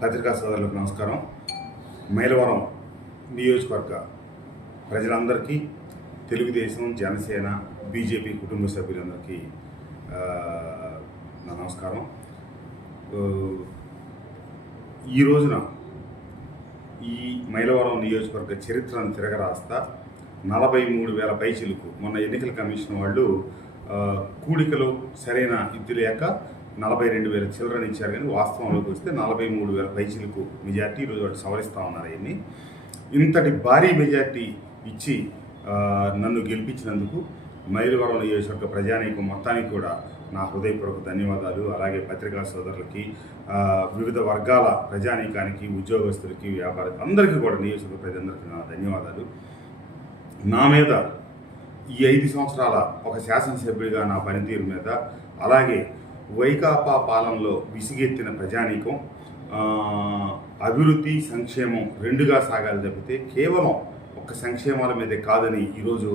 పత్రికా సోదరులకు నమస్కారం. మైలవరం నియోజకవర్గ ప్రజలందరికీ, తెలుగుదేశం, జనసేన, బీజేపీ కుటుంబ సభ్యులందరికీ నా నమస్కారం. ఈ రోజున ఈ మైలవరం నియోజకవర్గ చరిత్రను తిరగరాస్తా 43,000 పైచిలుకు మొన్న ఎన్నికల కమిషన్ వాళ్ళు కూడికలు సరైన ఇది లేక 42,000 చిల్డ్రన్ ఇచ్చారు. కానీ వాస్తవంలోకి వస్తే 43,000 పైచిలుకు మెజార్టీ ఈరోజు వాళ్ళు సవరిస్తూ ఉన్నారు. అవన్నీ ఇంతటి భారీ మెజార్టీ ఇచ్చి నన్ను గెలిపించినందుకు మైలవరం నియోజకవర్గ ప్రజానీకం మొత్తానికి కూడా నా హృదయపూర్వక ధన్యవాదాలు. అలాగే పత్రికా సోదరులకి, వివిధ వర్గాల ప్రజానీకానికి, ఉద్యోగస్తులకి, వ్యాపారులకి అందరికీ కూడా నియోజకవర్గ ప్రజలందరికీ నా ధన్యవాదాలు. నా మీద ఈ 5 సంవత్సరాల ఒక శాసనసభ్యుడిగా నా పనితీరు మీద, అలాగే వైకాపా పాలనలో విసిగెత్తిన ప్రజానీకం అభివృద్ధి, సంక్షేమం రెండుగా సాగాలి తప్పితే కేవలం ఒక్క సంక్షేమాల మీదే కాదని ఈరోజు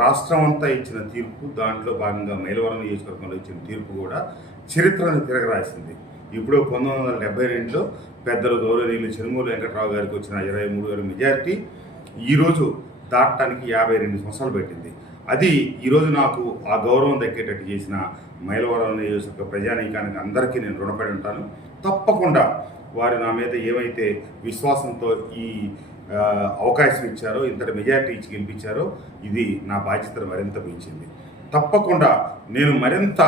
రాష్ట్రం అంతా ఇచ్చిన తీర్పు, దాంట్లో భాగంగా మైలవరం నియోజకవర్గంలో ఇచ్చిన తీర్పు కూడా చరిత్రను తిరగరాసింది. ఇప్పుడు 1972లో పెద్దలు గౌరవనీయులు చెనుమూరు వెంకటరావు గారికి వచ్చిన 23,000 మెజార్టీ ఈరోజు దాటడానికి 52 సంవత్సరాలు పెట్టింది. అది ఈరోజు నాకు ఆ గౌరవం దక్కేటట్టు చేసిన మైలవరం నియోజకవర్గ ప్రజానీకానికి అందరికీ నేను రుణపడి ఉంటాను. తప్పకుండా వారు నా మీద ఏమైతే విశ్వాసంతో ఈ అవకాశం ఇచ్చారో, ఇంతటి మెజార్టీ ఇచ్చి గెలిపించారో, ఇది నా బాధ్యతను మరింత పెంచింది. తప్పకుండా నేను మరింత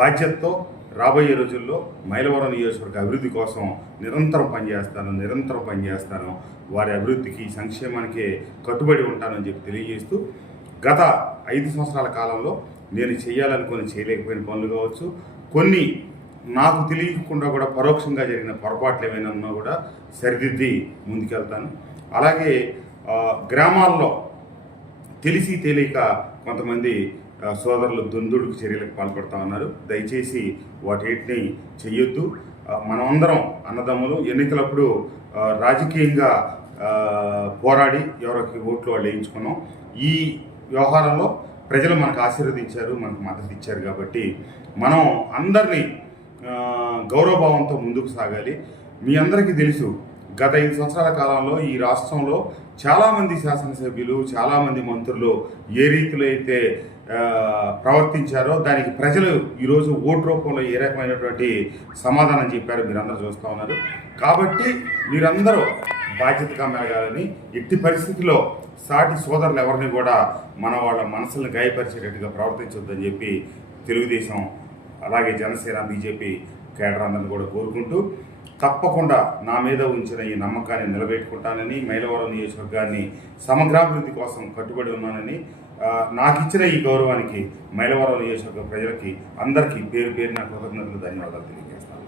బాధ్యతతో రాబోయే రోజుల్లో మైలవరం నియోజకవర్గ అభివృద్ధి కోసం నిరంతరం పనిచేస్తాను. వారి అభివృద్ధికి, సంక్షేమానికే కట్టుబడి ఉంటానని చెప్పి తెలియజేస్తూ, గత 5 సంవత్సరాల కాలంలో నేను చేయాలనుకుని చేయలేకపోయిన పనులు కావచ్చు, కొన్ని నాకు తెలియకుండా కూడా పరోక్షంగా జరిగిన పొరపాట్లు ఏమైనా ఉన్నా కూడా సరిదిద్ది ముందుకెళ్తాను. అలాగే గ్రామాల్లో తెలిసి తెలియక కొంతమంది సోదరులు దుందుడుకు చర్యలకు పాల్పడుతూ ఉన్నారు. దయచేసి వాటిని చెయ్యొద్దు. మనమందరం అన్నదమ్ములు. ఎన్నికలప్పుడు రాజకీయంగా పోరాడి ఎవరికి ఓట్లు వాళ్ళు వేయించుకున్నాం. ఈ వ్యవహారంలో ప్రజలు మనకు ఆశీర్వదించారు, మనకు మద్దతు ఇచ్చారు. కాబట్టి మనం అందరినీ గౌరవభావంతో ముందుకు సాగాలి. మీ అందరికీ తెలుసు, గత 5 సంవత్సరాల కాలంలో ఈ రాష్ట్రంలో చాలామంది శాసనసభ్యులు, చాలామంది మంత్రులు ఏ రీతిలో అయితే ప్రవర్తించారో దానికి ప్రజలు ఈరోజు ఓటు రూపంలో ఏ రకమైనటువంటి సమాధానం చెప్పారో మీరందరూ చూస్తూ ఉన్నారు. కాబట్టి మీరందరూ బాధ్యతగా మెలగాలని, ఎట్టి పరిస్థితిలో సాటి సోదరులు ఎవరిని కూడా వాళ్ళ మనసులను గాయపరిచేటట్టుగా ప్రవర్తించొద్దని చెప్పి తెలుగుదేశం, అలాగే జనసేన, బీజేపీ కేడర్ అందరిని కూడా కోరుకుంటూ, తప్పకుండా నా మీద ఉంచిన ఈ నమ్మకాన్ని నిలబెట్టుకుంటానని, మైలవరం నియోజకవర్గాన్ని సమగ్రాభివృద్ధి కోసం కట్టుబడి ఉన్నానని, నాకు ఇచ్చిన ఈ గౌరవానికి మైలవరం నియోజకవర్గ ప్రజలకి అందరికీ పేరు పేరున కృతజ్ఞతలు, ధన్యవాదాలు తెలియజేస్తాను.